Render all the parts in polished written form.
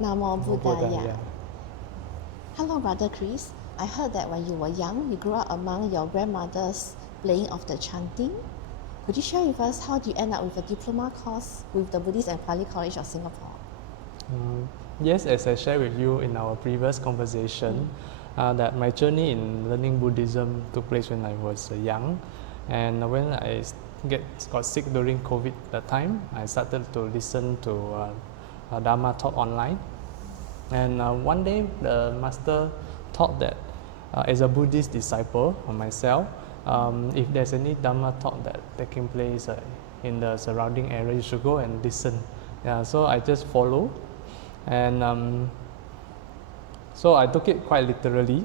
Namo Buddhaya. Buddhaya. Hello, Brother Chris. I heard that when you were young, you grew up among your grandmothers playing of the chanting. Could you share with us how do you end up with a diploma course with the Buddhist and Pali College of Singapore? Yes, as I shared with you in our previous conversation, that my journey in learning Buddhism took place when I was young, and when I got sick during COVID that time, I started to listen to Dhamma taught online, and one day the master taught that as a Buddhist disciple of myself, if there's any Dhamma talk that taking place in the surrounding area, you should go and listen. Yeah, so I just follow, and so I took it quite literally.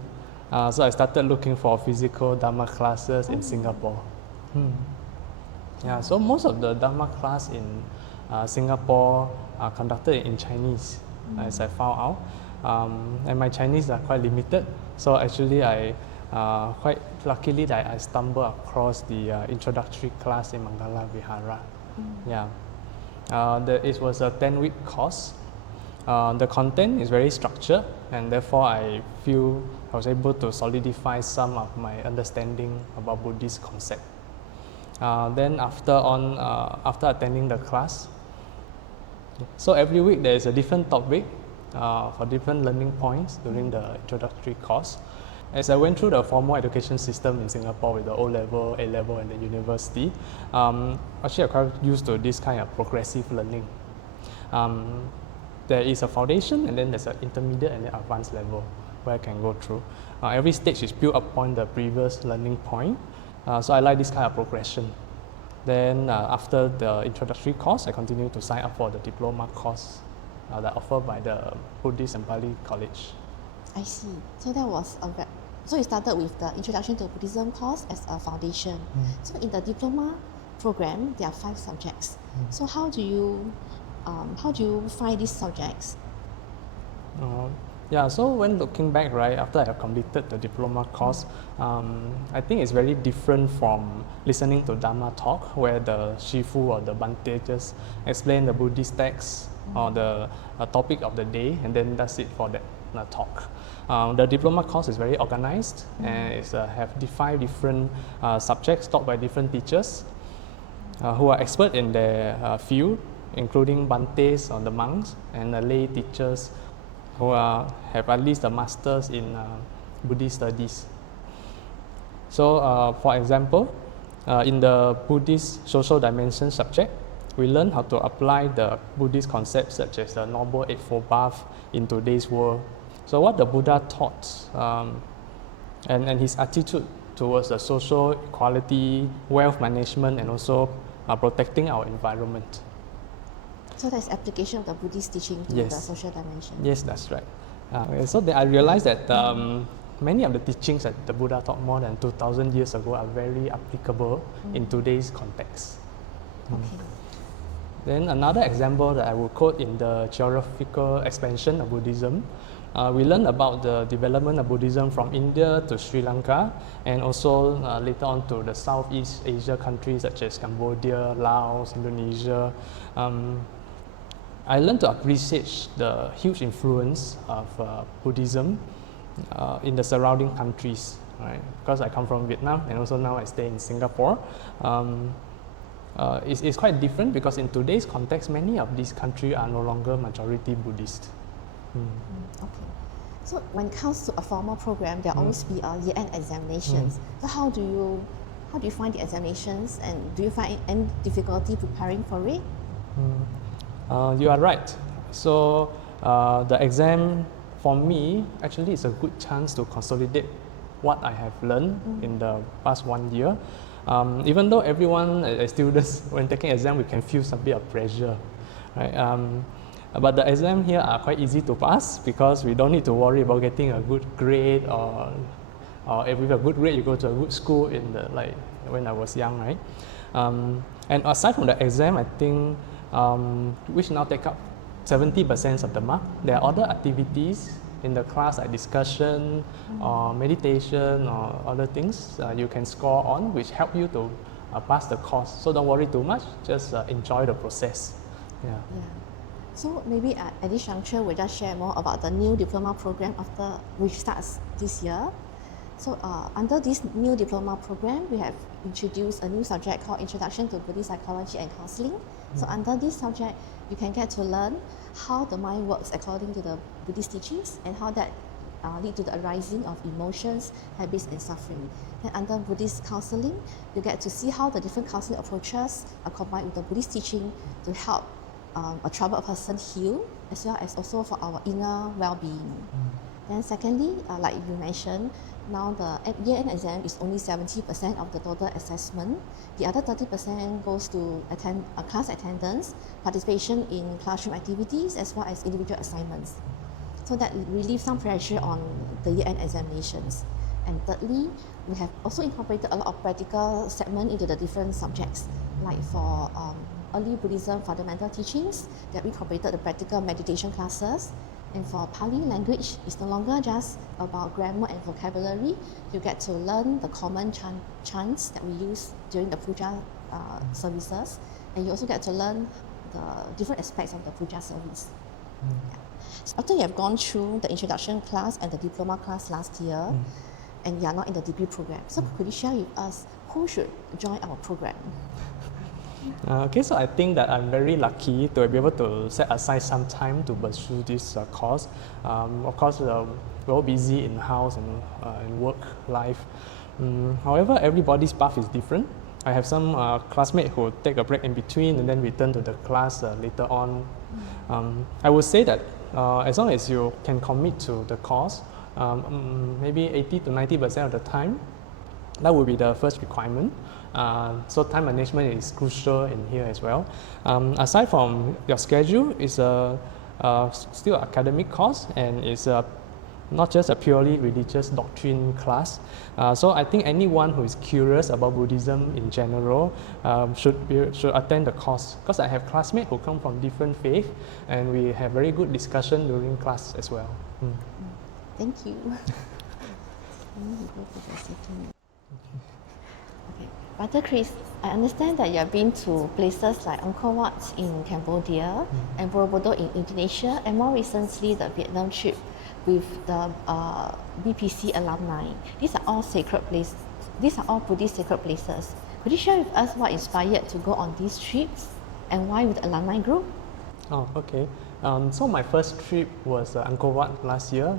So I started looking for physical Dhamma classes in Singapore. Yeah, so most of the Dhamma class in Singapore are conducted in Chinese, as I found out. And my Chinese are quite limited, so actually I quite luckily that I stumbled across the introductory class in Mangala, Vihara. Yeah, it was a 10-week course. The content is very structured, and therefore I feel I was able to solidify some of my understanding about Buddhist concept. Then after attending the class, so every week there is a different topic for different learning points during the introductory course. As I went through the formal education system in Singapore with the O-level, A-level and the university, actually I'm quite used to this kind of progressive learning. There is a foundation, and then there's an intermediate and then advanced level where I can go through. Every stage is built upon the previous learning point, so I like this kind of progression. Then after the introductory course, I continue to sign up for the diploma course that offered by the Buddhist and Pali College. I see. So that was so you started with the Introduction to Buddhism course as a foundation. So in the diploma program, there are 5 subjects. So how do you find these subjects? Yeah, so when looking back, right, after I have completed the diploma course, I think it's very different from listening to Dhamma talk, where the Shifu or the Bhante just explain the Buddhist text or the topic of the day, and then that's it for that talk. The diploma course is very organized, and it's have 5 different subjects taught by different teachers who are expert in their field, including Bhantes or the monks, and the lay teachers who have at least a master's in Buddhist studies. So for example, in the Buddhist social dimension subject, we learn how to apply the Buddhist concepts such as the Noble Eightfold Path in today's world. So what the Buddha taught and his attitude towards the social equality, wealth management, and also protecting our environment. So that's application of the Buddhist teaching to the social dimension. Yes, that's right. So then I realized that many of the teachings that the Buddha taught more than 2,000 years ago are very applicable in today's context. Okay. Then another example that I will quote in the geographical expansion of Buddhism, we learn about the development of Buddhism from India to Sri Lanka, and also later on to the Southeast Asia countries such as Cambodia, Laos, Indonesia. I learned to appreciate the huge influence of Buddhism in the surrounding countries, right? Because I come from Vietnam, and also now I stay in Singapore. It's quite different because in today's context, many of these countries are no longer majority Buddhist. Okay. So when it comes to a formal program, there will always be year-end examinations. So how do you find the examinations, and do you find any difficulty preparing for it? You are right. So the exam for me actually is a good chance to consolidate what I have learned in the past 1 year. Even though everyone as students, when taking exam, we can feel some bit of pressure, right? But the exam here are quite easy to pass because we don't need to worry about getting a good grade, or if with a good grade you go to a good school in the when I was young, right? And aside from the exam, I think which now take up 70% of the mark, there are other activities in the class like discussion or meditation or other things you can score on, which help you to pass the course. So don't worry too much, just enjoy the process. Yeah. So maybe at this juncture, we'll just share more about the new diploma program which starts this year. So under this new diploma program, we have introduced a new subject called Introduction to Buddhist Psychology and Counseling. So under this subject, you can get to learn how the mind works according to the Buddhist teachings and how that lead to the arising of emotions, habits, and suffering. Then under Buddhist counseling, you get to see how the different counseling approaches are combined with the Buddhist teaching to help a troubled person heal, as well as also for our inner well-being. Then secondly, like you mentioned, now the year-end exam is only 70% of the total assessment. The other 30% goes to class attendance, participation in classroom activities, as well as individual assignments. So that relieves some pressure on the year-end examinations. And thirdly, we have also incorporated a lot of practical segment into the different subjects. Like for early Buddhism fundamental teachings, that we incorporated the practical meditation classes. And for Pali language, it's no longer just about grammar and vocabulary. You get to learn the common chants that we use during the puja services. And you also get to learn the different aspects of the puja service. Yeah. So after you have gone through the introduction class and the diploma class last year, and you are not in the DP program, so could you share with us who should join our program? Okay, so I think that I'm very lucky to be able to set aside some time to pursue this course. Of course, we're all busy in house and in work life. However, everybody's path is different. I have some classmates who take a break in between and then return to the class later on. I would say that as long as you can commit to the course, maybe 80 to 90% of the time, that would be the first requirement. So time management is crucial in here as well. Aside from your schedule, it's still an academic course, and it's not just a purely religious doctrine class. So I think anyone who is curious about Buddhism in general should attend the course, because I have classmates who come from different faiths, and we have very good discussion during class as well. Thank you. Let me go to the second. Okay. Brother Chris, I understand that you have been to places like Angkor Wat in Cambodia and Borobudur in Indonesia, and more recently the Vietnam trip with the BPC alumni. These are all sacred places. These are all Buddhist sacred places. Could you share with us what inspired to go on these trips and why with the alumni group? Oh, okay. So my first trip was Angkor Wat last year.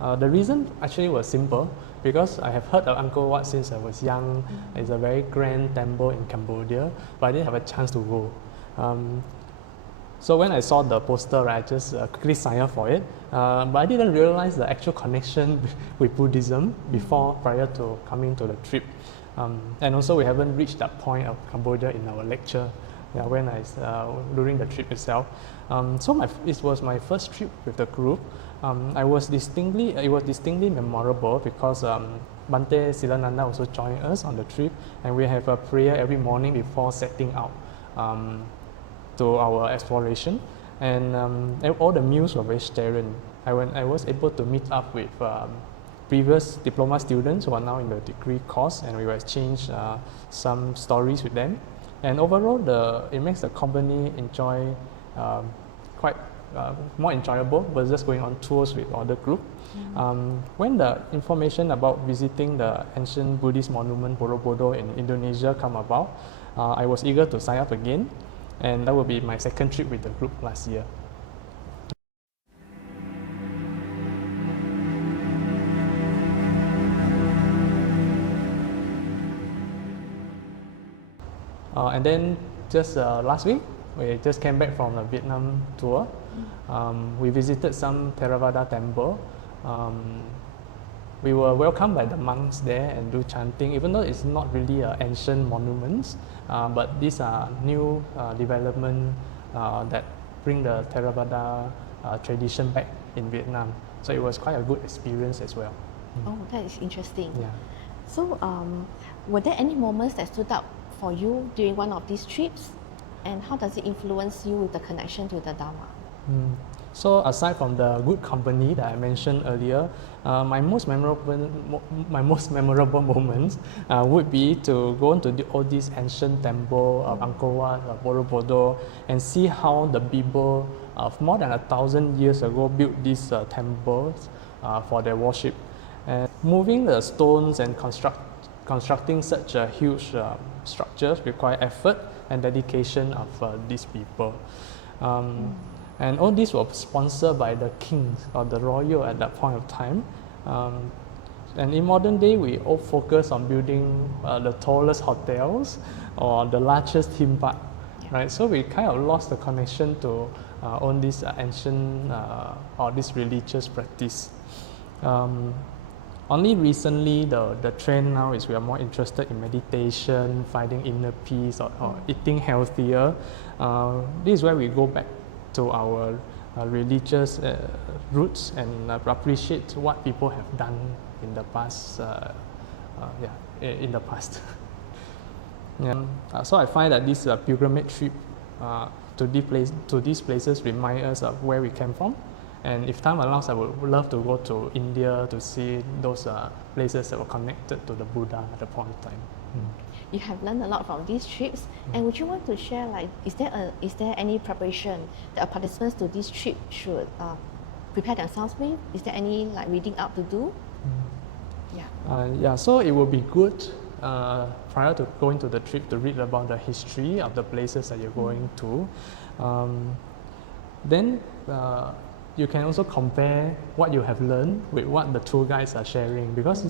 The reason actually was simple, because I have heard of Angkor Wat since I was young. It's a very grand temple in Cambodia, but I didn't have a chance to go. So when I saw the poster, I just quickly signed up for it. But I didn't realize the actual connection with Buddhism prior to coming to the trip. And also we haven't reached that point of Cambodia in our lecture. During the trip itself. It was my first trip with the group. It was distinctly memorable because Bante Silananda also joined us on the trip, and we have a prayer every morning before setting out to our exploration. And all the meals were vegetarian. I was able to meet up with previous diploma students who are now in the degree course, and we will exchange some stories with them. And overall, it makes the company more enjoyable versus going on tours with other group. When the information about visiting the ancient Buddhist monument Borobudur in Indonesia come about, I was eager to sign up again, and that will be my second trip with the group last year. And then just last week, we just came back from a Vietnam tour. We visited some Theravada temple. We were welcomed by the monks there and do chanting, even though it's not really ancient monuments, but these are new development that bring the Theravada tradition back in Vietnam. So it was quite a good experience as well. Oh, that is interesting. Yeah. So were there any moments that stood out for you during one of these trips, and how does it influence you with the connection to the Dhamma? So aside from the good company that I mentioned earlier, my most memorable moments would be to go into all these ancient temples of Angkor Wat, Borobudur, and see how the people of more than 1,000 years ago built these temples for their worship. And moving the stones and constructing such huge structures require effort and dedication of these people. And all this was sponsored by the kings or the royal at that point of time. And in modern day, we all focus on building the tallest hotels or the largest theme park, right? So we kind of lost the connection to all this ancient or this religious practice. Only recently, the trend now is we are more interested in meditation, finding inner peace, or eating healthier. This is where we go back to our religious roots and appreciate what people have done in the past. In the past. So I find that this pilgrimage trip to these places remind us of where we came from. And if time allows, I would love to go to India to see those places that were connected to the Buddha at the point of time. You have learned a lot from these trips, and would you want to share, like, is there any preparation that participants to this trip should prepare themselves with? Is there any like reading up to do? So it would be good prior to going to the trip to read about the history of the places that you're going to. Then you can also compare what you have learned with what the tour guides are sharing, because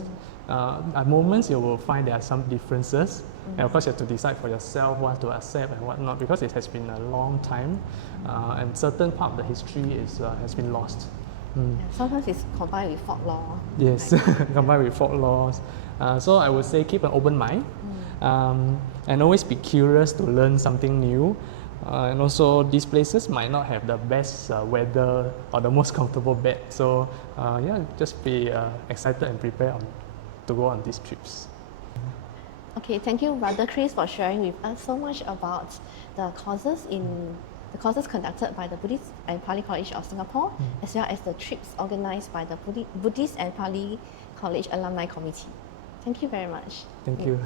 at moments you will find there are some differences, and of course you have to decide for yourself what to accept and what not, because it has been a long time and certain part of the history has been lost. Sometimes it's combined with folklore. Yes, combined with folklore. So I would say keep an open mind and always be curious to learn something new. And also, these places might not have the best weather or the most comfortable bed. So, just be excited and prepare to go on these trips. Okay, thank you, Brother Chris, for sharing with us so much about the courses conducted by the Buddhist and Pali College of Singapore, as well as the trips organized by the Buddhist and Pali College Alumni Committee. Thank you very much. Thank you.